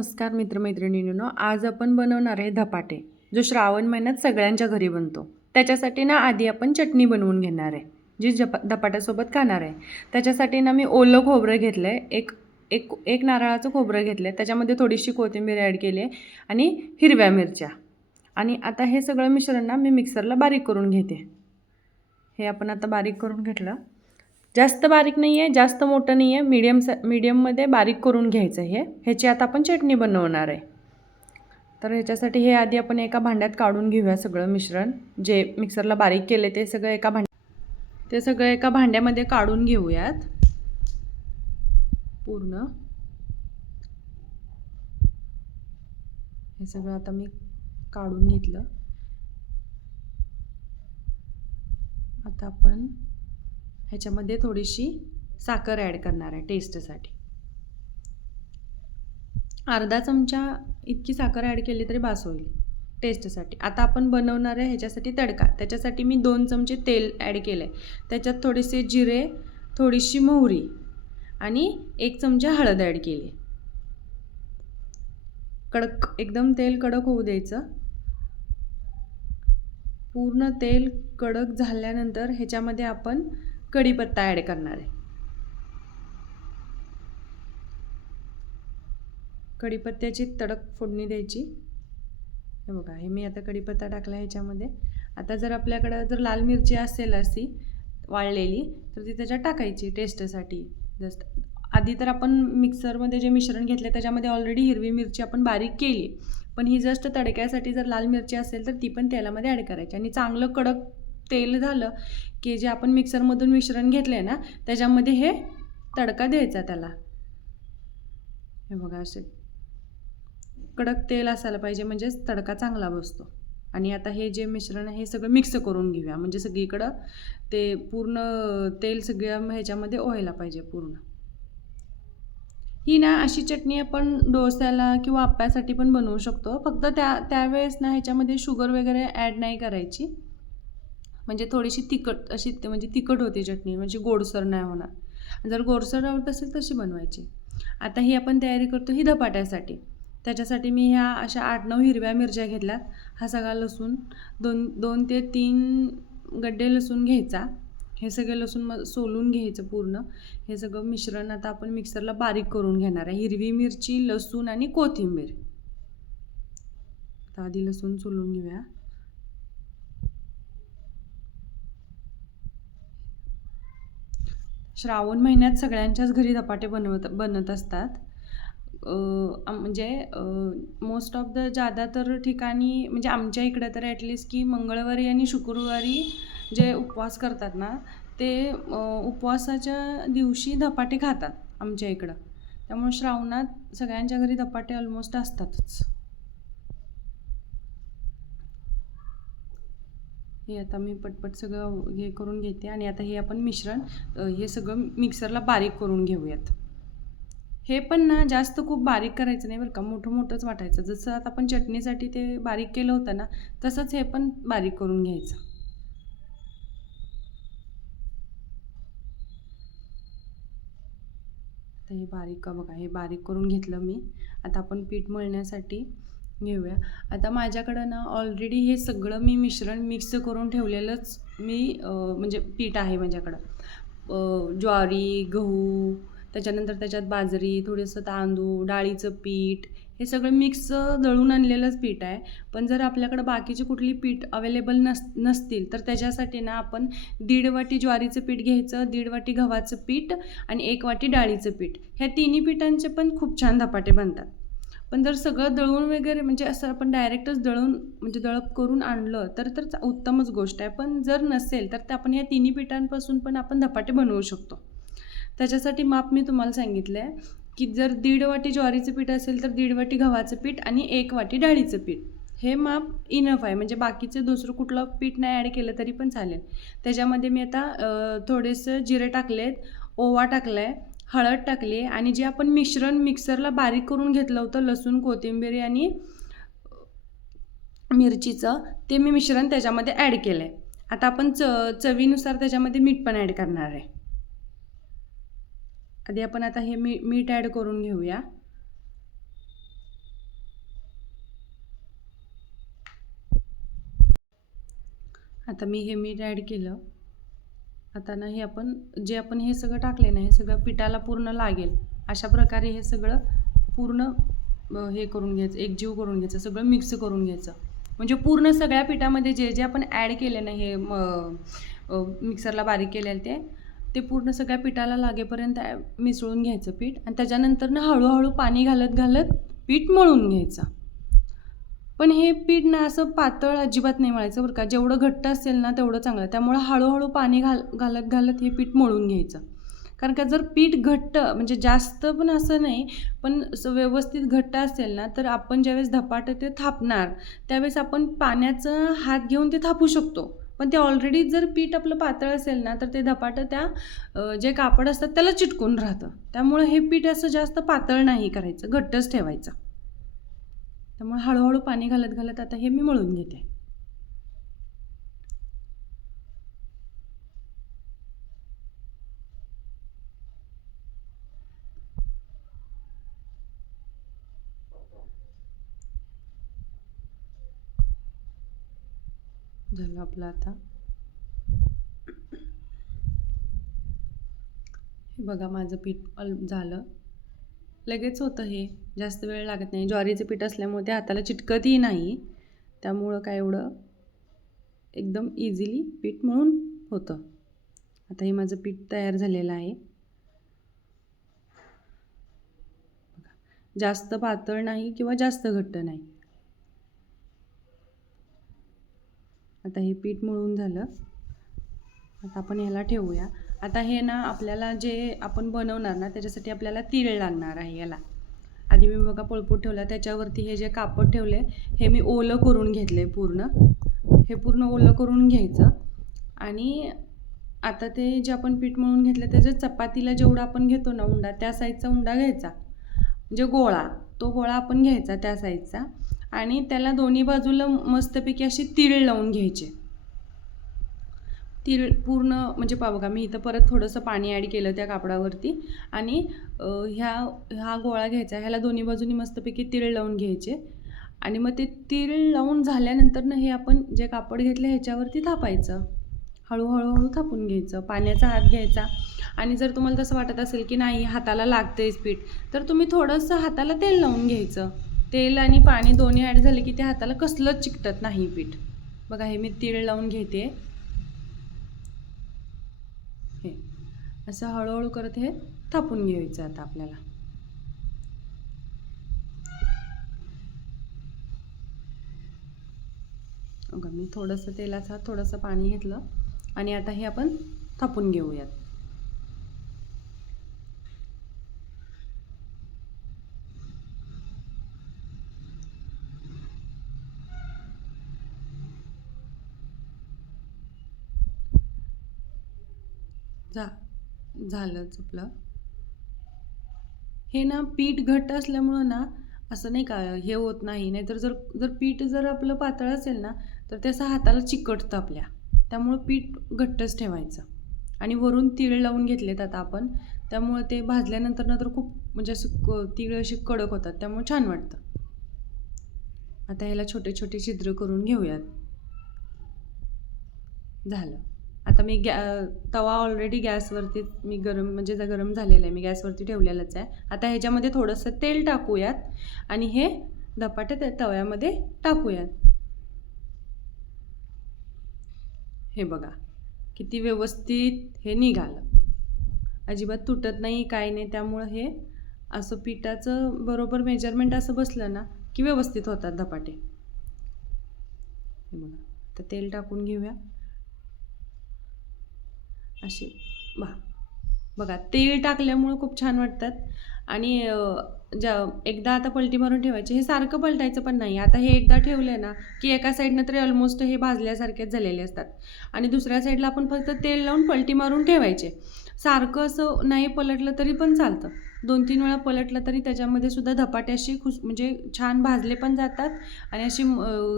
नमस्कार मित्रमैत्रिणींनो आज आपण बनवणार आहे धपाटे जो श्रावण महिन्यात सगळ्यांच्या घरी बनतो. त्याच्यासाठी ना आधी आपण चटणी बनवून घेणार आहे जी जप धपाट्यासोबत खाणार आहे. त्याच्यासाठी ना मी ओलं खोबरं घेतलं आहे एक एक एक नारळाचं खोबरं घेतलं आहे त्याच्यामध्ये थोडीशी कोथिंबीर ॲड केली आहे आणि हिरव्या मिरच्या. आणि आता हे सगळं मिश्रण ना मी मिक्सरला बारीक करून घेते. हे आपण आता बारीक करून घेतलं. जास्त बारीक नाही आहे जास्त मोठं नाही आहे मीडियम स मीडियममध्ये बारीक करून घ्यायचं हे. ह्याची आता आपण चटणी बनवणार आहे. तर ह्याच्यासाठी हे आधी आपण एका भांड्यात काढून घेऊया सगळं मिश्रण. जे मिक्सरला बारीक केले ते सगळं एका भांड्या ते सगळं एका भांड्यामध्ये काढून घेऊयात. पूर्ण. हे सगळं आता मी काढून घेतलं. आता आपण ह्याच्यामध्ये थोडीशी साखर ॲड करणार आहे टेस्टसाठी. अर्धा चमचा इतकी साखर ॲड केली तरी बास होईल टेस्टसाठी. आता आपण बनवणार आहे ह्याच्यासाठी तडका. त्याच्यासाठी मी दोन चमचे तेल ॲड केलं आहे त्याच्यात थोडेसे जिरे थोडीशी मोहरी आणि एक चमचा हळद ॲड केली. कडक एकदम तेल कडक होऊ द्यायचं. पूर्ण तेल कडक झाल्यानंतर ह्याच्यामध्ये आपण कढीपत्ता ॲड करणार आहे. कढीपत्त्याची तडक फोडणी द्यायची. हे बघा हे मी आता कढीपत्ता टाकला ह्याच्यामध्ये. आता जर आपल्याकडं जर लाल मिरची असेल अशी वाळलेली तर ती त्याच्यात टाकायची टेस्टसाठी. जस्ट आधी तर आपण मिक्सरमध्ये जे मिश्रण घेतले त्याच्यामध्ये ऑलरेडी हिरवी मिरची आपण बारीक केली. पण ही जस्ट तडक्यासाठी जर लाल मिरची असेल तर ती पण तेलामध्ये ॲड करायची. आणि चांगलं कडक तेल झालं की जे आपण मिक्सरमधून मिश्रण घेतलं आहे ना त्याच्यामध्ये हे तडका द्यायचा त्याला. हे बघा असे. कडक तेल असायला पाहिजे म्हणजेच तडका चांगला बसतो. आणि आता हे जे मिश्रण आहे हे सगळं मिक्स करून घेऊया. म्हणजे सगळीकडं ते पूर्ण तेल सगळ्या ह्याच्यामध्ये ओहायला पाहिजे पूर्ण. ही ना अशी चटणी आपण डोस्याला किंवा आप्यासाठी पण बनवू शकतो. फक्त त्या त्यावेळेस ना ह्याच्यामध्ये शुगर वगैरे ॲड नाही करायची. म्हणजे थोडीशी तिखट अशी म्हणजे तिखट होती चटणी म्हणजे गोडसर नाही होणार. जर गोडसर आवडत असेल तशी बनवायची. आता ही आपण तयारी करतो ही धपाट्यासाठी त्याच्यासाठी मी ह्या अशा आठ नऊ हिरव्या मिरच्या घेतल्यात. हा सगळा लसूण दोन दोन ते तीन गड्डे लसूण घ्यायचा. हे सगळे लसूण मग सोलून घ्यायचं पूर्ण. हे सगळं मिश्रण आता आपण मिक्सरला बारीक करून घेणार आहे. हिरवी मिरची लसूण आणि कोथिंबीर. आता आधी लसूण सोलून घेऊया. श्रावण महिन्यात सगळ्यांच्याच घरी धपाटे बनवत बनत असतात. म्हणजे मोस्ट ऑफ द जादा तर ठिकाणी म्हणजे आमच्या इकडं तर ॲटलिस्ट की मंगळवारी आणि शुक्रवारी जे उपवास करतात ना ते उपवासाच्या दिवशी धपाटे खातात आमच्या इकडं. त्यामुळे श्रावणात सगळ्यांच्या घरी धपाटे ऑलमोस्ट असतातच. हे आता मी पटपट सगळं हे करून घेते आणि आता हे आपण मिश्रण हे सगळं मिक्सरला बारीक करून घेऊयात. हे पण ना जास्त खूप बारीक करायचं नाही बरं का मोठं मोठंच वाटायचं. जसं आता आपण चटणीसाठी ते बारीक केलं होतं ना तसंच हे पण बारीक करून घ्यायचं. आता हे बारीक का बघा हे बारीक करून घेतलं मी. आता आपण पीठ मळण्यासाठी घेऊया. आता माझ्याकडं ना ऑलरेडी हे सगळं मी मिश्रण मिक्स करून ठेवलेलंच मी म्हणजे पीठ आहे माझ्याकडं. ज्वारी गहू त्याच्यानंतर त्याच्यात बाजरी थोडंसं तांदूळ डाळीचं पीठ हे सगळं मिक्स दळून आणलेलंच पीठ आहे. पण जर आपल्याकडं बाकीची कुठली पीठ अवेलेबल नस नसतील तर त्याच्यासाठी ना आपण दीड वाटी ज्वारीचं पीठ घ्यायचं दीड वाटी गव्हाचं पीठ आणि एक वाटी डाळीचं पीठ. ह्या तिन्ही पिठांचे पण खूप छान धपाटे बनतात. पण जर सगळं दळून वगैरे म्हणजे असं आपण डायरेक्टच दळून म्हणजे दळप करून आणलं तर तर उत्तमच गोष्ट आहे. पण जर नसेल तर ते आपण या तिन्ही पिठांपासून पण आपण धपाटे बनवू शकतो. त्याच्यासाठी माप मी तुम्हाला सांगितलं आहे की जर दीड वाटी ज्वारीचं पीठ असेल तर दीड वाटी गव्हाचं पीठ आणि एक वाटी डाळीचं पीठ. हे माप इनफ आहे. म्हणजे बाकीचं दुसरं कुठलं पीठ नाही ॲड केलं तरी पण चालेल. त्याच्यामध्ये मी आता थोडेसं जिरे टाकले आहेत ओवा टाकला आहे हळद टाकली आणि जे आपण मिश्रण मिक्सरला बारीक करून घेतलं होतं लसूण कोथिंबीर आणि मिरचीचं ते मी मिश्रण त्याच्यामध्ये ॲड केलं आहे आता आपण च चवीनुसार त्याच्यामध्ये मीठ पण ॲड करणार आहे. आधी आपण आता हे मी मीठ ॲड करून घेऊया. आता मी हे मीठ ॲड केलं. आता ना हे आपण जे आपण हे सगळं टाकले ना हे सगळं पिठाला पूर्ण लागेल. अशा प्रकारे हे सगळं पूर्ण हे करून घ्यायचं एकजीव करून घ्यायचं सगळं मिक्स करून घ्यायचं. म्हणजे पूर्ण सगळ्या पिठामध्ये जे जे आपण ॲड केले ना हे म, मिक्सरला बारीक केलेलं ते ते पूर्ण सगळ्या पिठाला लागेपर्यंत मिसळून घ्यायचं पीठ. आणि त्याच्यानंतर ना हळूहळू पाणी घालत घालत पीठ मळून घ्यायचं. पण हे पीठ ना असं पातळ अजिबात नाही मळायचं बरं का. जेवढं घट्ट असेल ना तेवढं चांगलं. त्यामुळं हळूहळू पाणी घाल घालत घालत हे पीठ मळून घ्यायचं. कारण का जर पीठ घट्ट म्हणजे जास्त पण असं नाही पण असं व्यवस्थित घट्ट असेल ना तर आपण ज्यावेळेस धपाटं ते थापणार त्यावेळेस आपण पाण्याचं हात घेऊन ते थापू शकतो. पण ते ऑलरेडी जर पीठ आपलं पातळ असेल ना तर ते धपाटं त्या जे कापड असतात त्याला चिटकून राहतं. त्यामुळं हे पीठ असं जास्त पातळ नाही करायचं घट्टच ठेवायचं. त्यामुळे हळूहळू पाणी घालत घालत आता हे मी मळून घेते. झालं आपलं आता. बघा माझं पीठ अल झालं. लगेच होतं हे. जास्त वेळ लागत नाही. ज्वारीचं पीठ असल्यामुळे ते हाताला चिटकतही नाही. त्यामुळं काय एवढं एकदम इझिली पीठ म्हणून होतं. आता हे माझं पीठ तयार झालेलं आहे. जास्त पातळ नाही किंवा जास्त घट्ट नाही. आता हे पीठ मळून झालं. आता आपण ह्याला ठेवूया. आता हे ना आपल्याला जे आपण बनवणार ना त्याच्यासाठी आपल्याला तीळ लागणार आहे याला. आधी मी बघा पळपूट ठेवला त्याच्यावरती हे जे कापड ठेवले हे मी ओलं करून घेतले पूर्ण. हे पूर्ण ओलं करून घ्यायचं. आणि आता ते जे आपण पीठ मळून घेतलं त्याच्या चपातीला जेवढा आपण घेतो ना उंडा त्या साईजचा उंडा घ्यायचा. म्हणजे गोळा तो गोळा आपण घ्यायचा त्या साईजचा आणि त्याला दोन्ही बाजूला मस्तपैकी अशी तीळ लावून घ्यायचे. तीळ पूर्ण म्हणजे पहा बघा मी इथं परत थोडंसं पाणी ॲड केलं त्या कापडावरती आणि ह्या हा गोळा घ्यायचा ह्याला दोन्ही बाजूनी मस्तपैकी तीळ लावून घ्यायचे. आणि मग ते तीळ लावून झाल्यानंतर ना हे आपण जे कापड घेतलं ह्याच्यावरती थापायचं. हळूहळू हळू थापून घ्यायचं. पाण्याचा हात घ्यायचा. आणि जर तुम्हाला तसं वाटत असेल की नाही हाताला लागतेच पीठ तर तुम्ही थोडंसं हाताला तेल लावून घ्यायचं. तेल आणि पाणी दोन्ही ॲड झाले की ते हाताला कसलंच चिकटत नाही पीठ. बघा हे मी तीळ लावून घेते हे असं हळूहळू करत हे थापून घ्यायचं आता आपल्याला. बघा मी थोडंसं तेलाचा थोडंसं पाणी घेतलं आणि आता हे आपण थापून घेऊयात. जा. झालंच आपलं हे ना पीठ घट्ट असल्यामुळं ना असं नाही का हे होत नाही. नाहीतर जर जर पीठ जर आपलं पातळ असेल ना तर त्याचा हाताला चिकटतं आपल्या. त्यामुळं पीठ घट्टच ठेवायचं. आणि वरून तीळ लावून घेतलेत आता आपण. त्यामुळं ते भाजल्यानंतर ना तर खूप म्हणजे असं क तीळ अशी कडक होतात. त्यामुळे छान वाटतं. आता ह्याला छोटे छोटे छिद्र करून घेऊयात. झालं. आता मी गॅ तवा ऑलरेडी गॅसवरती मी गरम म्हणजे जा गरम झालेला आहे मी गॅसवरती ठेवलेलंच आहे. आता ह्याच्यामध्ये थोडंसं तेल टाकूयात आणि हे धपाटे त्या तव्यामध्ये टाकूयात. हे बघा किती व्यवस्थित हे निघालं. अजिबात तुटत नाही काय नाही त्यामुळं हे असं पिठाचं बरोबर मेजरमेंट असं बसलं ना की व्यवस्थित होतात धपाटे. हे बघा तर तेल टाकून घेऊया. असे वा बघा तेल टाकल्यामुळं खूप छान वाटतात. आणि ज्या एकदा आता पलटी मारून ठेवायचे हे सारखं पलटायचं पण नाही. आता हे एकदा ठेवलं आहे ना की एका साईडनं तरी ऑलमोस्ट हे भाजल्यासारखेच झालेले असतात. आणि दुसऱ्या साईडला आपण फक्त तेल लावून पलटी मारून ठेवायचे. सारखं असं नाही पलटलं तरी पण चालतं. दोन तीन वेळा पलटलं तरी त्याच्यामध्ये सुद्धा धपाटे अशी खुस म्हणजे छान भाजले पण जातात आणि अशी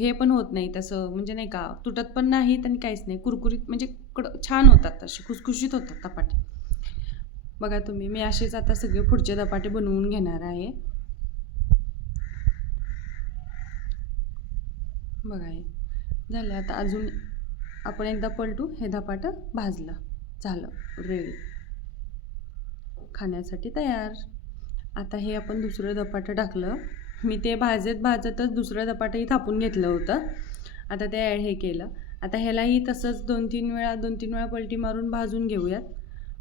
हे पण होत नाही तसं म्हणजे नाही का तुटत पण नाहीत आणि काहीच नाही. कुरकुरीत म्हणजे कड छान होतात असे खुसखुशीत होतात धपाटे. बघा तुम्ही मी असेच आता सगळे पुढचे धपाटे बनवून घेणार आहे. बघा हे. झालं आता अजून आपण एकदा पलटू हे धपाटं भाजलं झालं रेडी खाण्यासाठी तयार. आता हे आपण दुसरं धपाटं टाकलं. मी ते भाजत भाजतच दुसरं धपाटंही थापून घेतलं होतं. आता ते ॲड हे केलं. आता ह्यालाही तसंच दोन तीन वेळा दोन तीन वेळा पलटी मारून भाजून घेऊयात.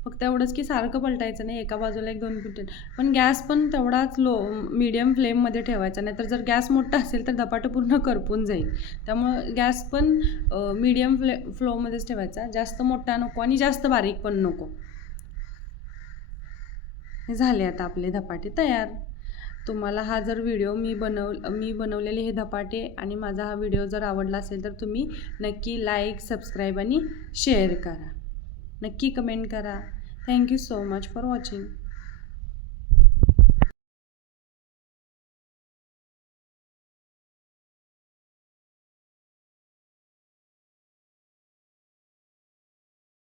फक्त एवढंच की सारखं पलटायचं नाही. एका बाजूला एक दोन मिनिटं. पण गॅस पण तेवढाच लो मीडियम फ्लेममध्ये ठेवायचा. नाही तर जर गॅस मोठा असेल तर धपाटं पूर्ण करपून जाईल. त्यामुळं गॅस पण मीडियम फ्ले फ्लोमध्येच ठेवायचा. जास्त मोठा नको आणि जास्त बारीक पण नको. हे झाले आता आपले धपाटे तयार. तुम्हाला हा जर व्हिडिओ मी बनव मी बनवलेले हे धपाटे आणि माझा हा व्हिडिओ जर आवडला असेल तर तुम्ही नक्की लाईक सबस्क्राईब आणि शेअर करा. नक्की कमेंट करा. Thank you so much for watching